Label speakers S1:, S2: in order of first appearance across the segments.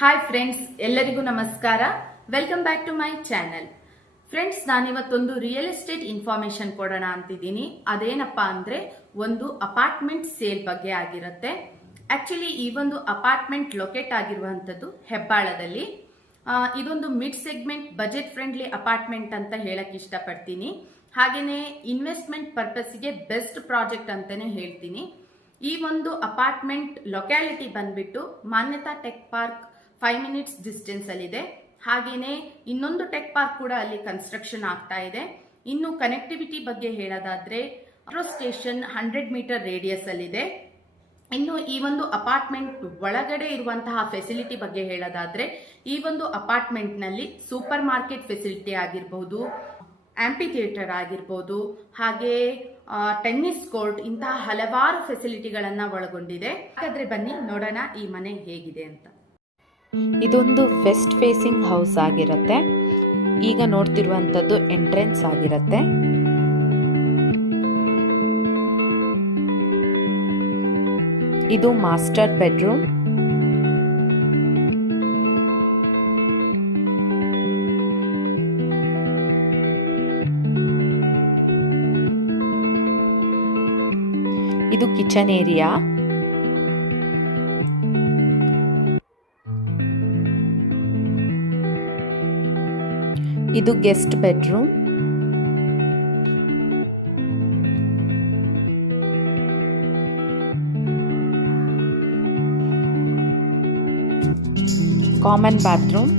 S1: Hi friends ಎಲ್ಲರಿಗೂ ನಮಸ್ಕಾರ. Welcome back to my channel friends ನಾನಿವತ್ತೊಂದು real estate information ಕೊಡೋಣ ಅಂತಿದ್ದೀನಿ. ಅದೇನಪ್ಪ ಅಂದ್ರೆ ಒಂದು ಅಪಾರ್ಟ್ಮೆಂಟ್ ಸೇಲ್ ಬಗ್ಗೆ ಆಗಿರುತ್ತೆ. ಆಕ್ಚುಲಿ ಈ ಒಂದು ಅಪಾರ್ಟ್ಮೆಂಟ್ ಲೊಕೇಟ್ ಆಗಿರುವಂತದ್ದು ಹೆಬ್ಬಾಳದಲ್ಲಿ. ಇದೊಂದು mid segment budget friendly apartment ಅಂತ ಹೇಳಕ್ ಇಷ್ಟಪಡ್ತೀನಿ. ಹಾಗೇನೆ ಇನ್ವೆಸ್ಟ್ಮೆಂಟ್ ಪರ್ಪಸ್ಗೆ ಬೆಸ್ಟ್ ಪ್ರಾಜೆಕ್ಟ್ ಅಂತಾನೆ ಹೇಳ್ತೀನಿ. ಈ ಒಂದು ಅಪಾರ್ಟ್ಮೆಂಟ್ ಲೊಕ್ಯಾಲಿಟಿ ಬಂದ್ಬಿಟ್ಟು Manyata tech park five minutes distance ಅಲ್ಲಿದೆ. ಹಾಗೇನೆ ಇನ್ನೊಂದು ಟೆಕ್ ಪಾರ್ಕ್ ಕೂಡ ಅಲ್ಲಿ ಕನ್ಸ್ಟ್ರಕ್ಷನ್ ಆಗ್ತಾ ಇದೆ. ಇನ್ನು ಕನೆಕ್ಟಿವಿಟಿ ಬಗ್ಗೆ ಹೇಳೋದಾದ್ರೆ metro station hundred metre radius ಅಲ್ಲಿದೆ. ಇನ್ನು ಈ ಒಂದು ಅಪಾರ್ಟ್ಮೆಂಟ್ ಒಳಗಡೆ ಇರುವಂತಹ ಫೆಸಿಲಿಟಿ ಬಗ್ಗೆ ಹೇಳೋದಾದ್ರೆ, ಈ ಒಂದು ಅಪಾರ್ಟ್ಮೆಂಟ್ನಲ್ಲಿ ಸೂಪರ್ ಮಾರ್ಕೆಟ್ ಫೆಸಿಲಿಟಿ ಆಗಿರಬಹುದು ಆಂಪಿ ಥಿಯೇಟರ್ ಆಗಿರ್ಬೋದು, ಹಾಗೆ ಟೆನ್ನಿಸ್ ಕೋರ್ಟ್ ಇಂತಹ ಹಲವಾರು ಫೆಸಿಲಿಟಿಗಳನ್ನು ಒಳಗೊಂಡಿದೆ. ಹಾಗಾದ್ರೆ ಬನ್ನಿ ನೋಡೋಣ ಈ ಮನೆ ಹೇಗಿದೆ ಅಂತ.
S2: ಇದೊಂದು ವೆಸ್ಟ್ ಫೇಸಿಂಗ್ ಹೌಸ್ ಆಗಿರುತ್ತೆ. ಈಗ ನೋಡ್ತಿರುವಂಥದ್ದು ಎಂಟ್ರೆನ್ಸ್ ಆಗಿರುತ್ತೆ. ಇದು ಮಾಸ್ಟರ್ ಬೆಡ್ರೂಮ್ ಇದು ಕಿಚನ್ ಏರಿಯಾ ಇದು guest bedroom. Common bathroom.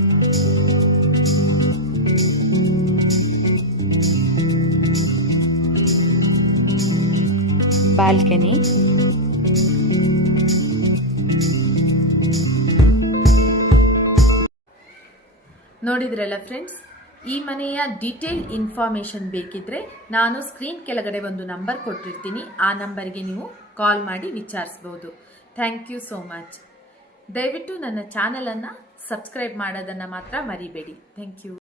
S2: Balcony.
S1: ನೋಡಿದ್ರಲ್ಲ ಫ್ರೆಂಡ್ಸ್ ಈ ಮನೆಯ ಡೀಟೇಲ್ ಇನ್ಫಾರ್ಮೇಶನ್ ಬೇಕಿದ್ರೆ ನಾನು ಸ್ಕ್ರೀನ್ ಕೆಳಗಡೆ ಒಂದು ನಂಬರ್ ಕೊಟ್ಟಿರ್ತೀನಿ. ಆ ನಂಬರ್ಗೆ ನೀವು ಕಾಲ್ ಮಾಡಿ ವಿಚಾರಿಸ್ಬೋದು. ಥ್ಯಾಂಕ್ ಯು ಸೋ ಮಚ್ ದಯವಿಟ್ಟು ನನ್ನ ಚಾನಲನ್ನು ಸಬ್ಸ್ಕ್ರೈಬ್ ಮಾಡೋದನ್ನು ಮಾತ್ರ ಮರಿಬೇಡಿ. Thank you